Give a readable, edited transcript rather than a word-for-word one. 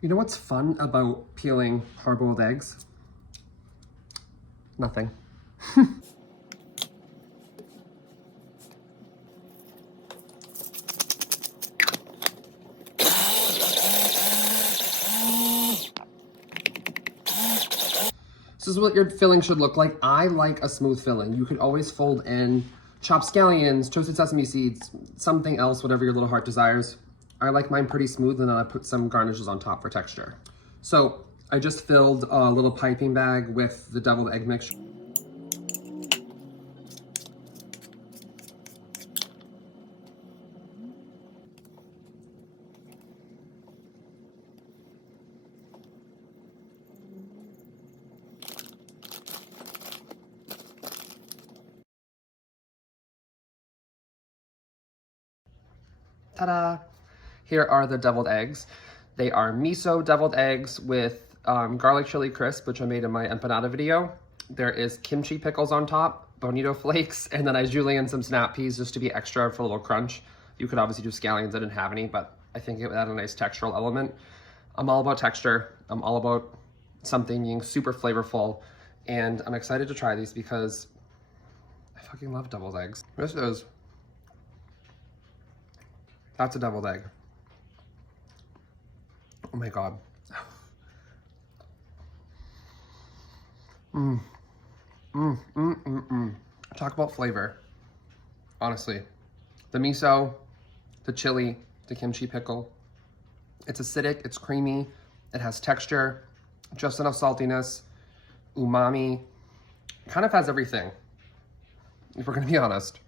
You know what's fun about peeling hard-boiled eggs? Nothing. This is what your filling should look like. I like a smooth filling. You could always fold in chopped scallions, toasted sesame seeds, something else, whatever your little heart desires. I like mine pretty smooth, and then I put some garnishes on top for texture. So I just filled a little piping bag with the deviled egg mixture. Ta-da! Here are the deviled eggs. They are miso deviled eggs with garlic chili crisp, which I made in my empanada video. There is kimchi pickles on top, bonito flakes, and then I julienne some snap peas just to be extra for a little crunch. You could obviously do scallions, I didn't have any, but I think it would add a nice textural element. I'm all about texture. I'm all about something being super flavorful, and I'm excited to try these because I fucking love deviled eggs. That's a deviled egg. Oh my God. Talk about flavor. Honestly. The miso, the chili, the kimchi pickle. It's acidic, it's creamy, it has texture, just enough saltiness, umami. Kind of has everything, if we're gonna be honest.